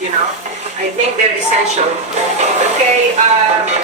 you know. I think they're essential. Okay,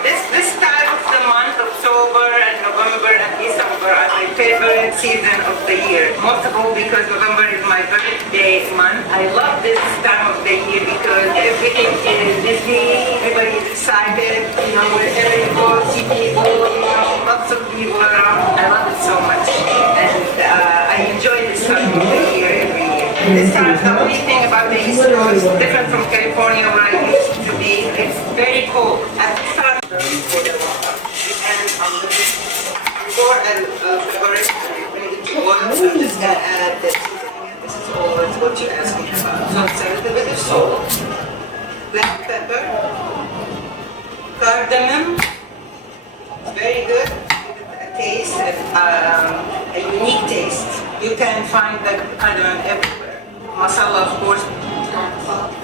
this time of the month, October and November and December are my favorite season of the year. Most of all because November is my birthday month. I love this time of the year because everything is busy, everybody is excited, you know, wherever you go, see people, you know, lots of people around. I love it so much. And I enjoy this time of the year every year. This time, the only thing about the East Coast is different from California where I used to be. It's very cold. At the start, for the water. And before I separate and bring it to oil, I'm just going to add this. This is always what you ask me about. So it's a little bit of salt, black pepper, cardamom. It's very good. A taste, a unique taste. You can find that cardamom everywhere. Masala, of course,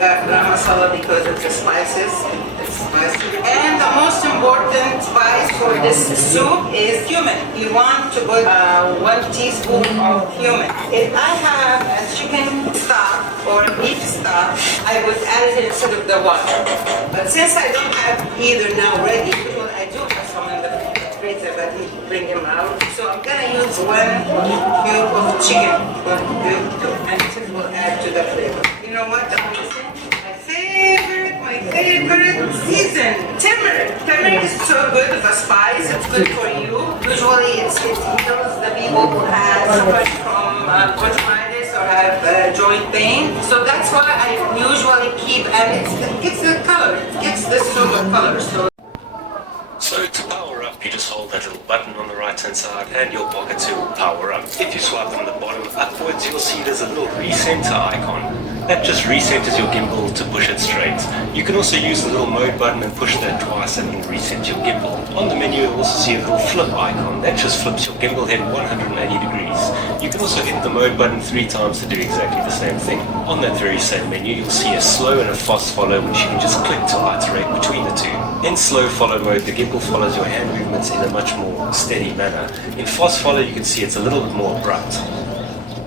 garam masala because of the spices. It's spicy. And the most important spice for this soup is cumin. You want to put 1 teaspoon of cumin. If I have a chicken stock or beef stock, I would add it instead of the water. But since I don't have either now ready, well, I do have some in the freezer, but I bring them out. So I'm gonna use 1 cube of chicken, 1 cube, and this will add to the flavor. You know what? My favorite season, turmeric. Turmeric is so good as a spice. It's good for you. Usually, it heals the people who have suffered from arthritis or have joint pain. So that's why I usually keep, and it gives the color. It gives this sort of color. So to power up, you just hold that little button on the right hand side and your pocket tool will power up. If you swipe from the bottom upwards, you'll see there's a little recenter icon. That just recenters your gimbal to push it straight. You can also use the little mode button and push that twice and it'll reset your gimbal. On the menu you'll also see a little flip icon. That just flips your gimbal head 180 degrees. You can also hit the mode button 3 times to do exactly the same thing. On that very same menu you'll see a slow and a fast follow, which you can just click to iterate between the two. In slow follow mode, the gimbal follows your hand movements in a much more steady manner. In fast follow you can see it's a little bit more abrupt.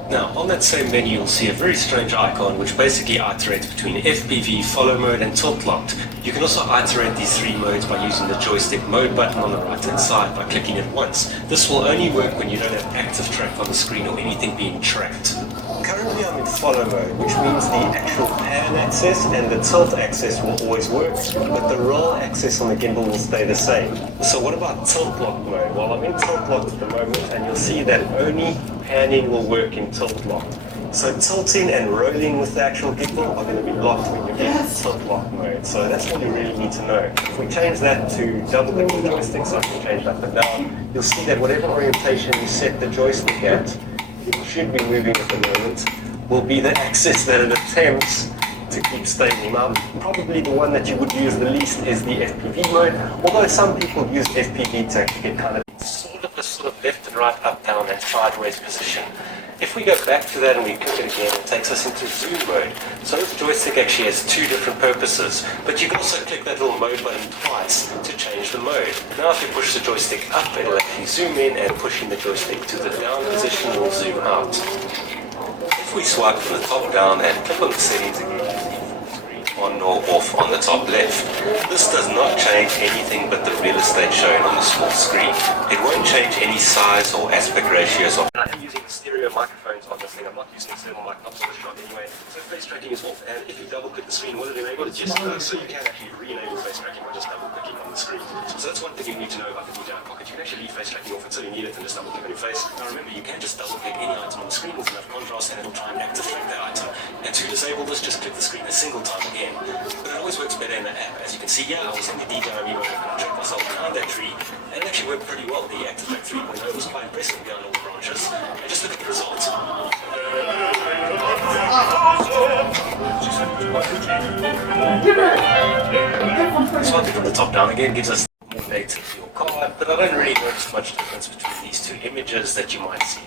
Now, on that same menu, you'll see a very strange icon which basically iterates between FPV, follow mode and tilt locked. You can also iterate these 3 modes by using the joystick mode button on the right hand side by clicking it once. This will only work when you don't have active track on the screen or anything being tracked. Currently I'm in follow mode, which means the actual pan axis and the tilt axis will always work, but the roll axis on the gimbal will stay the same. So what about tilt lock mode? Well, I'm in tilt lock at the moment and you'll see that only panning will work in tilt lock. So tilting and rolling with the actual gimbal are going to be locked when you're in tilt lock mode. So that's all you really need to know. If we change that to double clicking joystick, so I can change up and down, you'll see that whatever orientation you set the joystick at, it should be moving at the moment, will be the axis that it attempts to keep stable. Now, probably the one that you would use the least is the FPV mode, although some people use FPV to get kind of sort of left and right, up, down and sideways position. If we go back to that and we click it again, it takes us into zoom mode. So this joystick actually has 2 different purposes, but you can also click that little mode button twice to change the mode. Now if you push the joystick up, it'll actually zoom in, and pushing the joystick to the down position will zoom out. If we swipe from the top down and click on the settings again, on or off on the top left. This does not change anything but the real estate shown on the small screen. It won't change any size or aspect ratios of. I am using stereo microphones on this thing. I'm not using external mic knobs on the shot anyway. So face tracking is off, and if you double click the screen, will it enable it? Yes, so you can actually re-enable face tracking by just double clicking on the screen. So that's one thing you need to know about the new down pocket. You can actually leave face tracking off until you need it and just double click on your face. Now remember, you can just double click any item on the screen with enough contrast and it'll try and activate that item. And to disable this, just click the screen a single time again. But it always works better in the app. As you can see, I was in the DWI mode and I checked myself behind that tree, and it actually worked pretty well. The Activate 3.0 was quite impressive behind all the branches. And just look at the results. Swiping from the top down again gives us more data to your card, but I don't really notice much difference between these 2 images that you might see.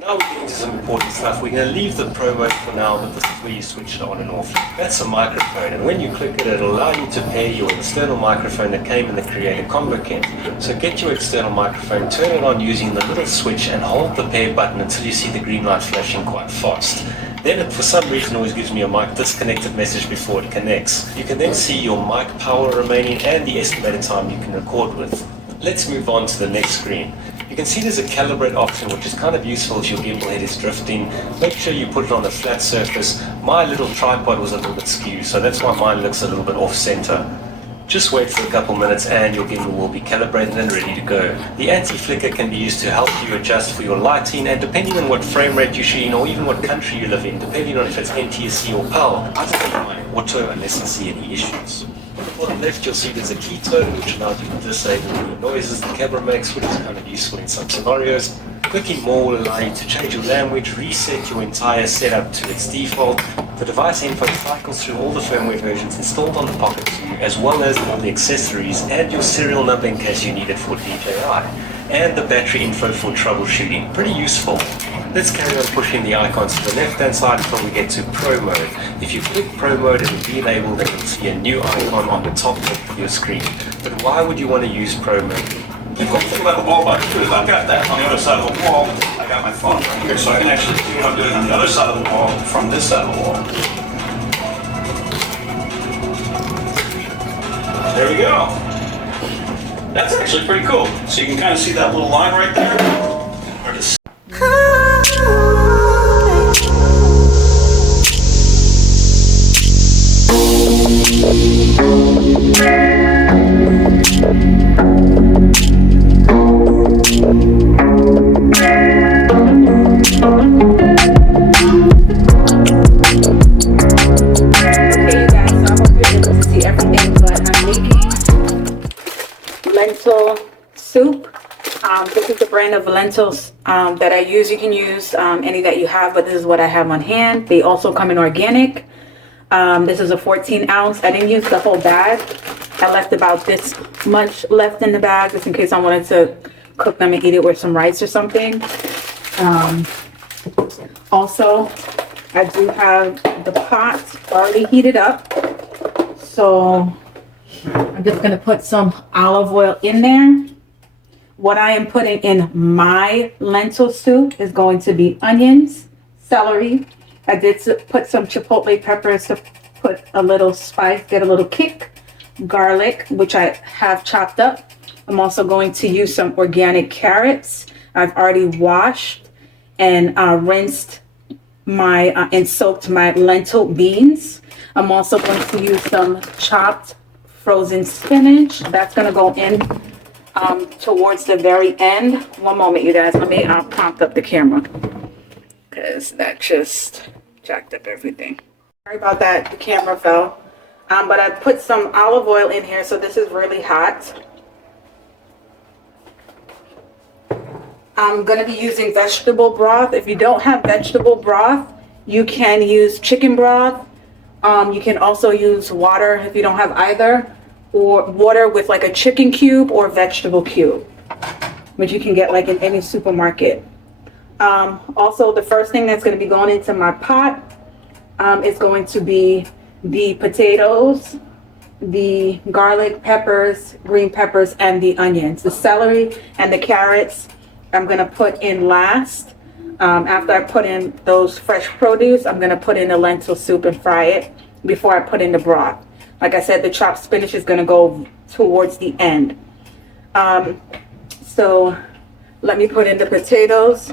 Now we're getting to some important stuff. We're going to leave the Pro mode for now, but this is where you switch it on and off. That's a microphone, and when you click it, it'll allow you to pair your external microphone that came in the Creator Combo Kit. So get your external microphone, turn it on using the little switch, and hold the pair button until you see the green light flashing quite fast. Then it for some reason always gives me a mic disconnected message before it connects. You can then see your mic power remaining and the estimated time you can record with. Let's move on to the next screen. You can see there's a calibrate option, which is kind of useful if your gimbal head is drifting. Make sure you put it on a flat surface. My little tripod was a little bit skewed, so that's why mine looks a little bit off center. Just wait for a couple minutes and your gimbal will be calibrated and ready to go. The anti-flicker can be used to help you adjust for your lighting, and depending on what frame rate you're shooting or even what country you live in, depending on if it's NTSC or PAL, I just leave mine auto unless I see any issues. On the left you'll see there's a key tone which allows you to disable the noises the camera makes, which is kind of useful in some scenarios. Clicking more will allow you to change your language, reset your entire setup to its default. The device info cycles through all the firmware versions installed on the Pocket 2, as well as all the accessories and your serial number in case you need it for DJI. And the battery info for troubleshooting. Pretty useful. Let's carry on pushing the icons to the left-hand side until we get to Pro Mode. If you click Pro Mode, it will be enabled and you'll see a new icon on the top left of your screen. But why would you want to use Pro Mode? The cool thing about the wall button too is I've got that on the other side of the wall. I got my phone right here, so I can actually see what I'm doing on the other side of the wall from this side of the wall. There we go. That's actually pretty cool. So you can kind of see that little line right there. Or just lentil soup. This is the brand of lentils that I use. You can use any that you have, but this is what I have on hand. They also come in organic. This is a 14 ounce. I didn't use the whole bag. I left about this much left in the bag just in case I wanted to cook them and eat it with some rice or something. Also, I do have the pot already heated up. So I'm just going to put some olive oil in there. What I am putting in my lentil soup is going to be onions, celery. I did put some chipotle peppers to put a little spice, get a little kick. Garlic, which I have chopped up. I'm also going to use some organic carrots. I've already washed and rinsed my and soaked my lentil beans. I'm also going to use some chopped frozen spinach. That's going to go in towards the very end. One moment, you guys. Let me prompt up the camera because that just jacked up everything. Sorry about that. The camera fell. But I put some olive oil in here, so this is really hot. I'm going to be using vegetable broth. If you don't have vegetable broth, you can use chicken broth. You can also use water if you don't have either, or water with like a chicken cube or vegetable cube, which you can get like in any supermarket. Also, the first thing that's going to be going into my pot is going to be the potatoes, the garlic, peppers, green peppers, and the onions. The celery and the carrots I'm going to put in last. After I put in those fresh produce, I'm going to put in the lentil soup and fry it before I put in the broth. Like I said, the chopped spinach is going to go towards the end. So let me put in the potatoes.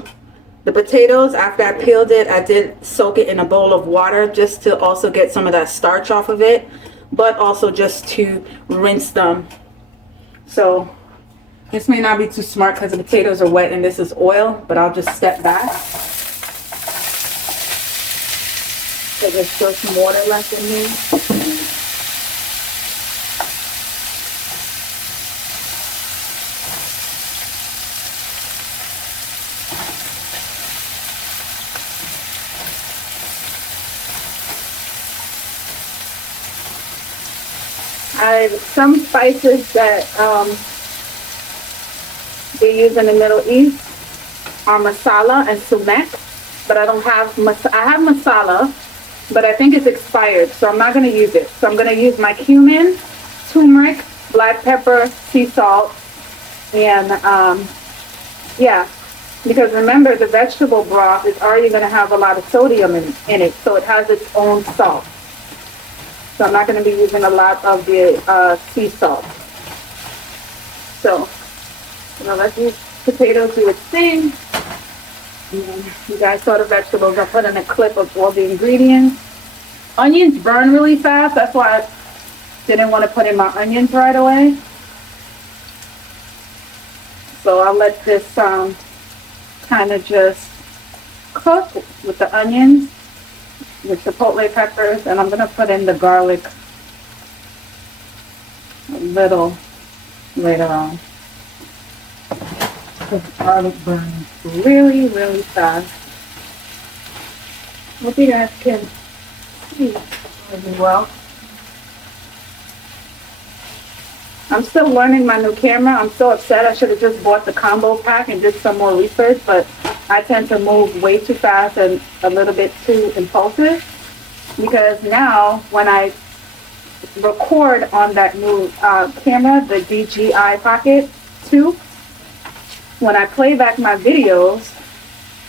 The potatoes, after I peeled it, I did soak it in a bowl of water just to also get some of that starch off of it, but also just to rinse them. So this may not be too smart because the potatoes are wet and this is oil, but I'll just step back. So there's still some water left in here. I have some spices that they use in the Middle East are masala and sumac, but I don't have I have masala, but I think it's expired, so I'm not going to use it. So I'm going to use my cumin, turmeric, black pepper, sea salt, and yeah, Because remember, the vegetable broth is already going to have a lot of sodium in it, so it has its own salt. So I'm not going to be using a lot of the sea salt. So, let these potatoes do its thing. And you guys saw the vegetables. I put in a clip of all the ingredients. Onions burn really fast. That's why I didn't want to put in my onions right away. So I'll let this kind of just cook with the onions, with chipotle peppers, and I'm going to put in the garlic a little later on. Because garlic burns really, really fast. Hope you guys can see really well. I'm still learning my new camera. I'm so upset. I should have just bought the combo pack and did some more research, but I tend to move way too fast and a little bit too impulsive, because now when I record on that new camera, the DJI Pocket 2, when I play back my videos,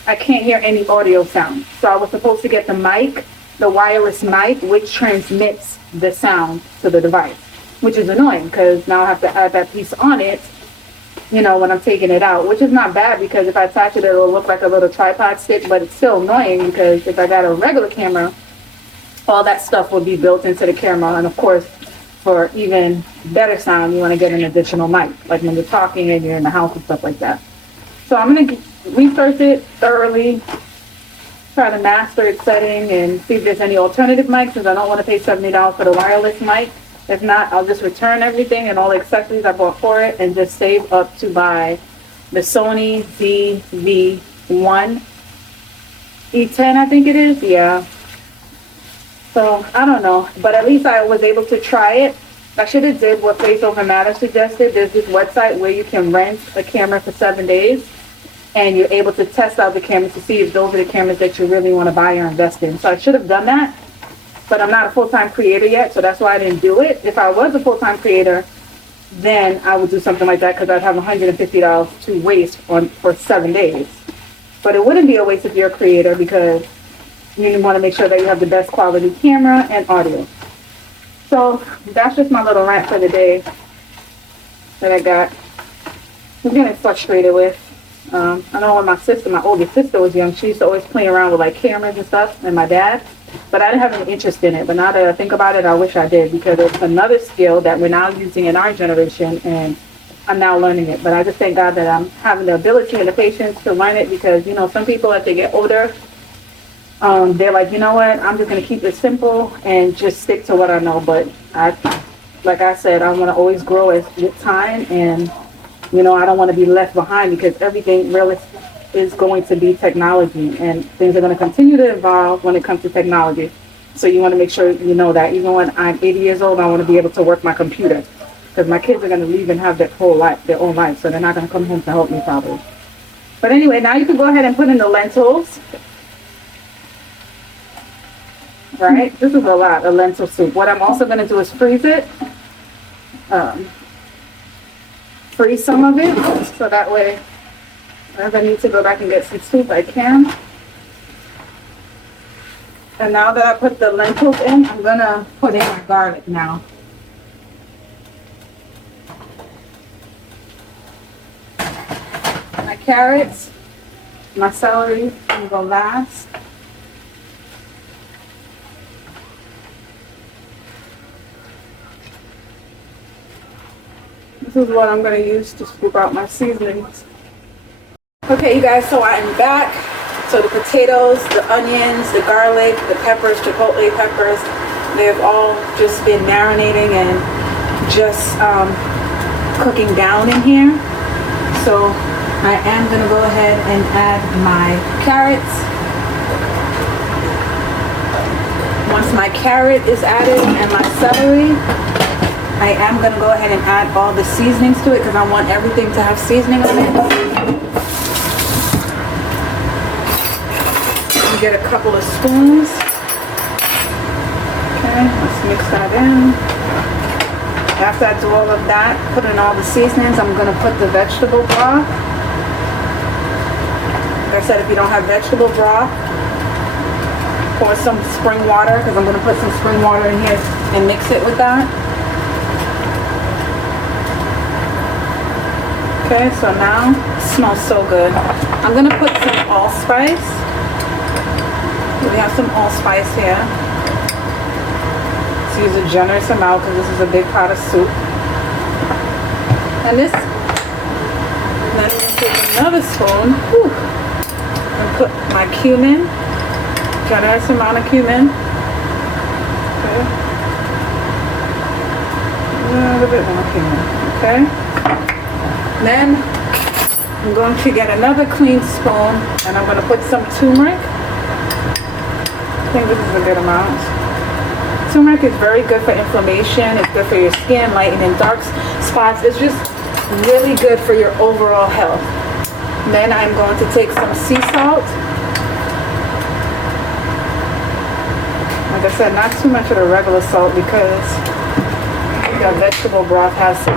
I can't hear any audio sound. So I was supposed to get the mic, the wireless mic, which transmits the sound to the device, which is annoying because now I have to add that piece on it, you know, when I'm taking it out, which is not bad because if I attach it, it'll look like a little tripod stick, but it's still annoying because if I got a regular camera, all that stuff would be built into the camera. And of course, for even better sound, you want to get an additional mic, like when you're talking and you're in the house and stuff like that. So I'm going to research it thoroughly, try to master its setting and see if there's any alternative mics, because I don't want to pay $70 for the wireless mic. If not, I'll just return everything and all the accessories I bought for it and just save up to buy the Sony ZV-1 E10, I think it is. Yeah. So, I don't know. But at least I was able to try it. I should have did what Face Over Matter suggested. There's this website where you can rent a camera for 7 days. And you're able to test out the cameras to see if those are the cameras that you really want to buy or invest in. So I should have done that. But I'm not a full-time creator yet, so that's why I didn't do it. If I was a full-time creator, then I would do something like that because I'd have $150 to waste for 7 days. But it wouldn't be a waste if you're a creator because you want to make sure that you have the best quality camera and audio. So that's just my little rant for the day that I got. I'm getting frustrated with. I know when my older sister was young, she used to always play around with like cameras and stuff, and my dad. But I didn't have any interest in it. But now that I think about it, I wish I did because it's another skill that we're now using in our generation, and I'm now learning it. But I just thank God that I'm having the ability and the patience to learn it because, you know, some people as they get older, they're like, you know what, I'm just going to keep it simple and just stick to what I know. But like I said, I want to always grow with time, and, you know, I don't want to be left behind because everything really is going to be technology, and things are going to continue to evolve when it comes to technology. So you want to make sure you know that even when I'm 80 years old, I want to be able to work my computer because my kids are going to leave and have their own life, so they're not going to come home to help me probably. But anyway, now you can go ahead and put in the lentils. Right? This is a lot of lentil soup. What I'm also going to do is freeze it. Freeze some of it so that way if I need to go back and get some soup, I can. And now that I put the lentils in, I'm going to put in my garlic now. My carrots, my celery will go last. This is what I'm going to use to scoop out my seasonings. Okay, you guys, so I am back. So the potatoes, the onions, the garlic, the peppers, chipotle peppers, they've all just been marinating and just cooking down in here. So I am going to go ahead and add my carrots. Once my carrot is added and my celery, I am going to go ahead and add all the seasonings to it because I want everything to have seasoning on it. Get a couple of spoons. Okay, let's mix that in. After I do all of that, put in all the seasonings, I'm going to put the vegetable broth. I said, if you don't have vegetable broth, pour some spring water, because I'm going to put some spring water in here and mix it with that. Okay, so now it smells so good. I'm going to put some allspice. We have some allspice here. Let's use a generous amount because this is a big pot of soup. And this, then I'm going to take another spoon and put my cumin, generous amount of cumin. Okay. A little bit more cumin, okay? Then I'm going to get another clean spoon and I'm going to put some turmeric. I think this is a good amount. Turmeric is very good for inflammation. It's good for your skin, lightening dark spots. It's just really good for your overall health. Then I'm going to take some sea salt. Like I said, not too much of the regular salt because the vegetable broth has some.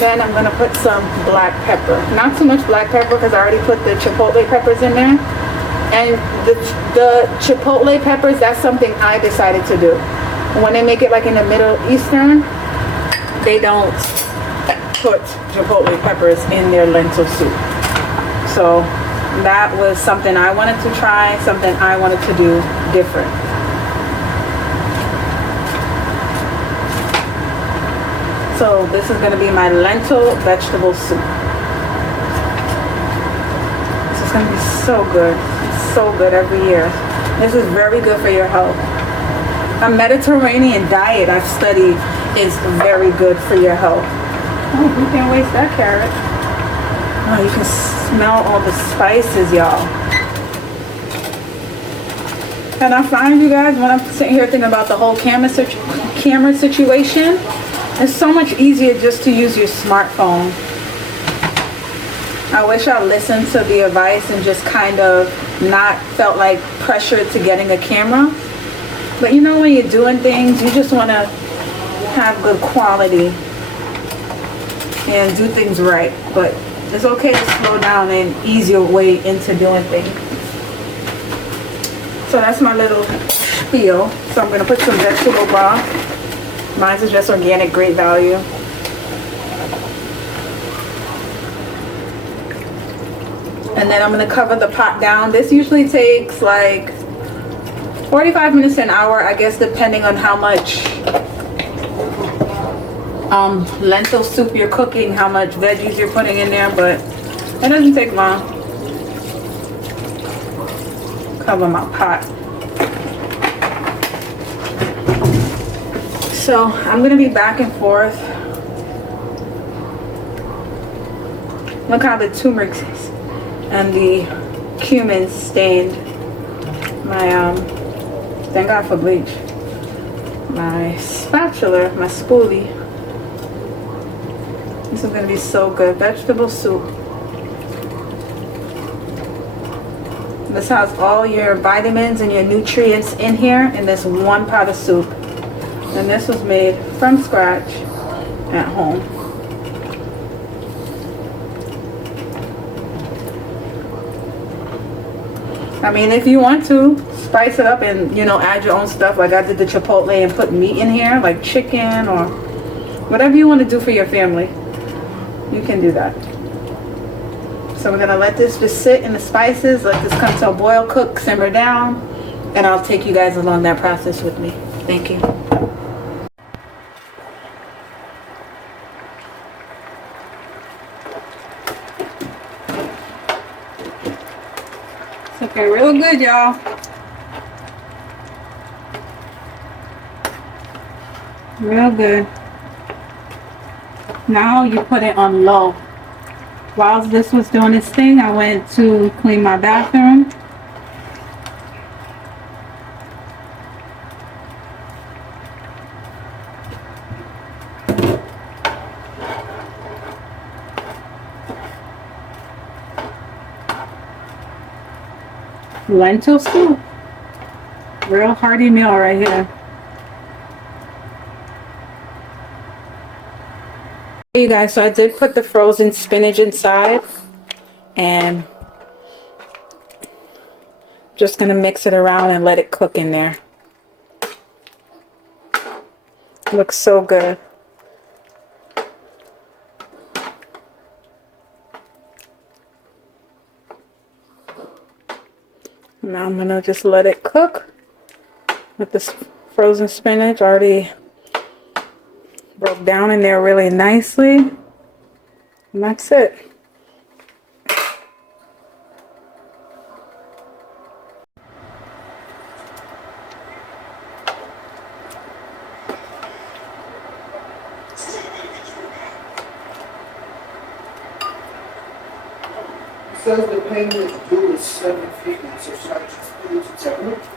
Then I'm going to put some black pepper. Not too much black pepper because I already put the chipotle peppers in there. And the chipotle peppers, that's something I decided to do. When they make it like in the Middle Eastern, they don't put chipotle peppers in their lentil soup. So that was something I wanted to try, something I wanted to do different. So this is going to be my lentil vegetable soup. This is going to be so good. It's so good every year. This is very good for your health. A Mediterranean diet, I've studied, is very good for your health. Oh, you can't waste that carrot. Oh, you can smell all the spices, y'all. And I find, you guys, when I'm sitting here thinking about the whole camera situation, it's so much easier just to use your smartphone. I wish I listened to the advice and just kind of not felt like pressured to getting a camera. But you know, when you're doing things, you just want to have good quality and do things right. But it's okay to slow down and ease your way into doing things. So that's my little spiel. So I'm going to put some vegetable broth. Mine is just organic, great value. And then I'm going to cover the pot down. This usually takes like 45 minutes to an hour, I guess, depending on how much lentil soup you're cooking, how much veggies you're putting in there, but it doesn't take long. Cover my pot. So I'm going to be back and forth. Look how the turmeric and the cumin stained my, thank God for bleach, my spatula, my spoolie. This is going to be so good. Vegetable soup. This has all your vitamins and your nutrients in here in this one pot of soup. And this was made from scratch at home. I mean, if you want to spice it up and, you know, add your own stuff, like I did the chipotle and put meat in here, like chicken or whatever you want to do for your family, you can do that. So we're going to let this just sit in the spices, let this come to a boil, cook, simmer down, and I'll take you guys along that process with me. Thank you. It's okay, real good, y'all. Real good. Now you put it on low. While this was doing its thing, I went to clean my bathroom. Lentil soup. Real hearty meal right here. Hey you guys, so I did put the frozen spinach inside, and Just gonna mix it around and let it cook in there. Looks so good. Now I'm gonna just let it cook with this frozen spinach already broke down in there really nicely. And that's it. Says the payment due is $750, so should I just pay it to